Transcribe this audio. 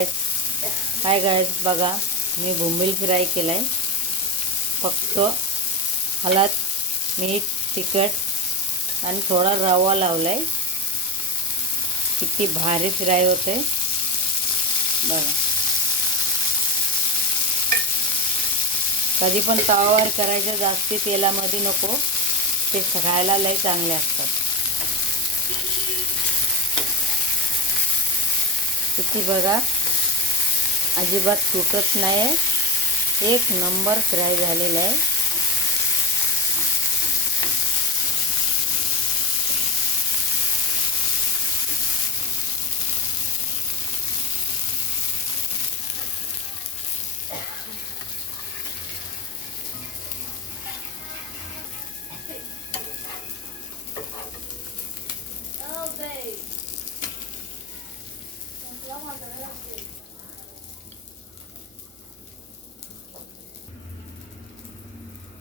Hi guys, बघा मी बोंबील fry केलाय. फक्त हळद, मीठ, तिखट आणि थोडा रवा लावलाय. किती भारी फ्राय होते बघा. कधी पण तवावर करायचं, जास्ती तेलामध्ये नको. ते खायला लय चांगले असतात. किती बघा, अजिबात तुटत नाही. एक नंबर फ्राय झालेला आहे.